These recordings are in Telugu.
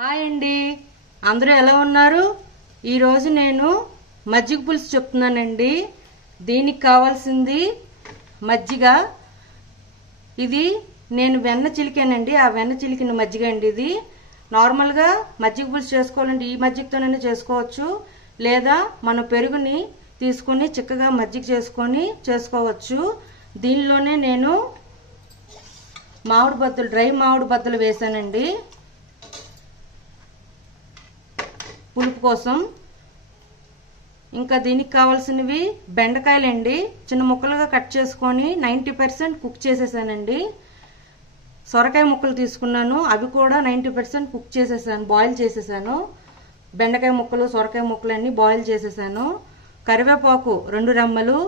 హాయ్ అండి, అందరూ ఎలా ఉన్నారు? ఈరోజు నేను మజ్జిగ పులుసు చెప్తున్నానండి. దీనికి కావాల్సింది మజ్జిగ. ఇది నేను వెన్న చిలికానండి, ఆ వెన్న చిలికిన మజ్జిగ అండి. ఇది నార్మల్గా మజ్జిగ పులుసు చేసుకోవాలంటే ఈ మజ్జిగతోనైనా చేసుకోవచ్చు, లేదా మన పెరుగుని తీసుకుని చిక్కగా మజ్జిగ చేసుకోవచ్చు. దీనిలోనే నేను డ్రై మామిడి బద్దలు వేసానండి పులుపు కోసం. ఇంకా దీనికి కావాల్సినవి బెండకాయలండి, చిన్న ముక్కలుగా కట్ చేసుకొని 90% కుక్ చేసేసానండి. సొరకాయ ముక్కలు తీసుకున్నాను, అవి కూడా 90% కుక్ చేసేసాను, బాయిల్ చేసేసాను. బెండకాయ ముక్కలు, సొరకాయ ముక్కలు అన్ని బాయిల్ చేసేసాను. కరివేపాకు 2 రెమ్మలు,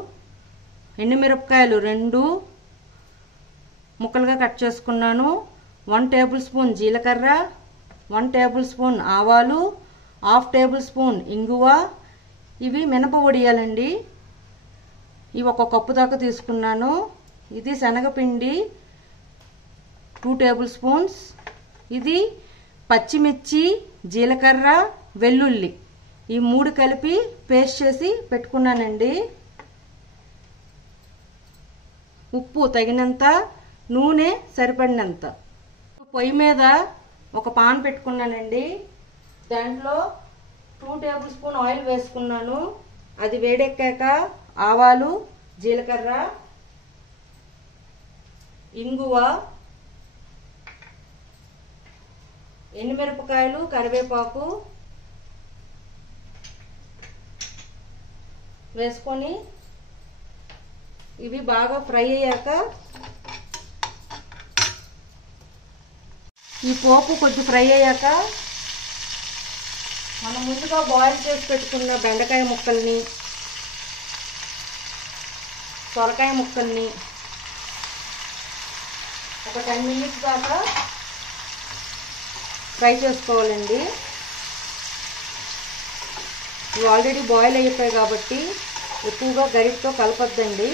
ఎండుమిరపకాయలు 2 ముక్కలుగా కట్ చేసుకున్నాను. 1 టేబుల్ స్పూన్ జీలకర్ర, 1 టేబుల్ స్పూన్ ఆవాలు, 1/2 టేబుల్ స్పూన్ ఇంగువ. ఇవి మినప వడియాలండి, ఇవి 1 కప్పు దాకా తీసుకున్నాను. ఇది శనగపిండి 2 టేబుల్ స్పూన్స్. ఇది పచ్చిమిర్చి, జీలకర్ర, వెల్లుల్లి, ఈ 3 కలిపి పేస్ట్ చేసి పెట్టుకున్నానండి. ఉప్పు తగినంత, నూనె సరిపడినంత. పొయ్యి మీద ఒక పాన్ పెట్టుకున్నానండి. దాంట్లో 2 టేబుల్ స్పూన్ ఆయిల్ వేసుకున్నాను. అది వేడెక్కాక ఆవాలు, జీలకర్ర, ఇంగువ, ఎండుమిరపకాయలు, కరివేపాకు వేసుకొని ఇవి బాగా ఫ్రై అయ్యాక ఈ పోపు కొద్ది ఫ్రై అయ్యాక మనం ముందుగా బాయిల్ చేసి పెట్టుకున్న బెండకాయ ముక్కల్ని, సొరకాయ ముక్కల్ని ఒక 10 మినిట్స్ దాకా ఫ్రై చేసుకోవాలండి. ఇవి ఆల్రెడీ బాయిల్ అయిపోయాయి కాబట్టి ఎక్కువగా గరిటతో కలపొద్దండి.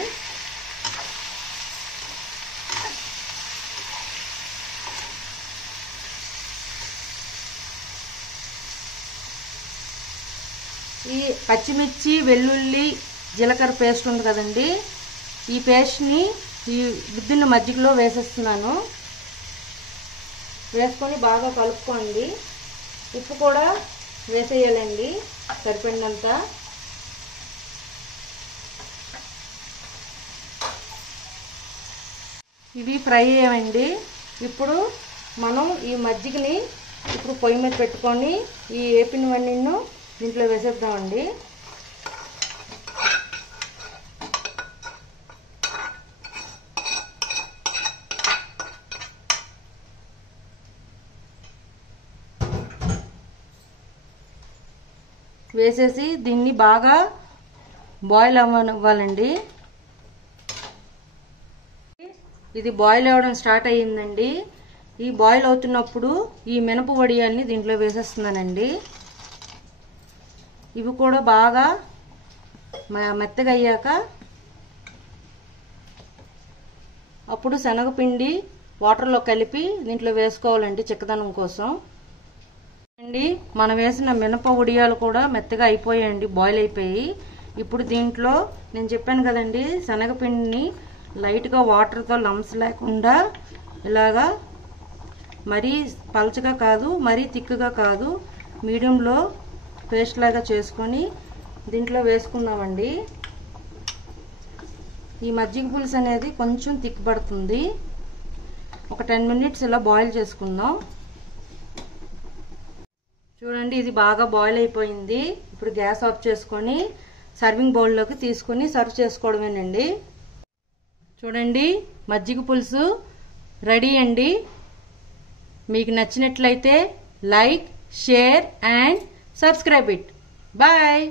ఈ పచ్చిమిర్చి, వెల్లుల్లి, జీలకర్ర పేస్ట్ ఉంది కదండి, ఈ పేస్ట్ని ఈ ఉద్దిన మజ్జిగలో వేసేస్తున్నాను. వేసుకొని బాగా కలుపుకోండి. ఉప్పు కూడా వేసేయాలండి సరిపడినంత. ఇవి ఫ్రై అయ్యాయండి. ఇప్పుడు మనం ఈ మజ్జిగని పొయ్యి మీద పెట్టుకొని ఈ వేపినవన్నీ దీంట్లో వేసేద్దామండి. వేసేసి దీన్ని బాగా బాయిల్ అవ్వాలండి. ఇది బాయిల్ అవ్వడం స్టార్ట్ అయ్యిందండి. ఈ బాయిల్ అవుతున్నప్పుడు ఈ మినప వడియాల్ని దీంట్లో వేసేస్తున్నానండి. ఇవి కూడా బాగా మెత్తగా అయ్యాక అప్పుడు శనగపిండి వాటర్లో కలిపి దీంట్లో వేసుకోవాలండి చిక్కదనం కోసం అండి. మనం వేసిన మినప ఉడియాలు కూడా మెత్తగా అయిపోయాయండి, బాయిల్ అయిపోయి. ఇప్పుడు దీంట్లో నేను చెప్పాను కదండి, శనగపిండిని లైట్గా వాటర్తో లంప్స్ లేకుండా ఇలాగా మరీ పల్చగా కాదు, మరీ తిక్కుగా కాదు, మీడియంలో పేస్ట్ లాగా చేసుకొని దీంట్లో వేసుకుందామండి. ఈ మజ్జిగ పులుసు అనేది కొంచెం తిక్కుపడుతుంది. ఒక 10 మినిట్స్ ఇలా బాయిల్ చేసుకుందాం. చూడండి, ఇది బాగా బాయిల్ అయిపోయింది. ఇప్పుడు గ్యాస్ ఆఫ్ చేసుకొని సర్వింగ్ బౌల్లోకి తీసుకొని సర్వ్ చేసుకోవడమేనండి. చూడండి, మజ్జిగ పులుసు రెడీ అండి. మీకు నచ్చినట్లయితే like, share and subscribe it. Bye.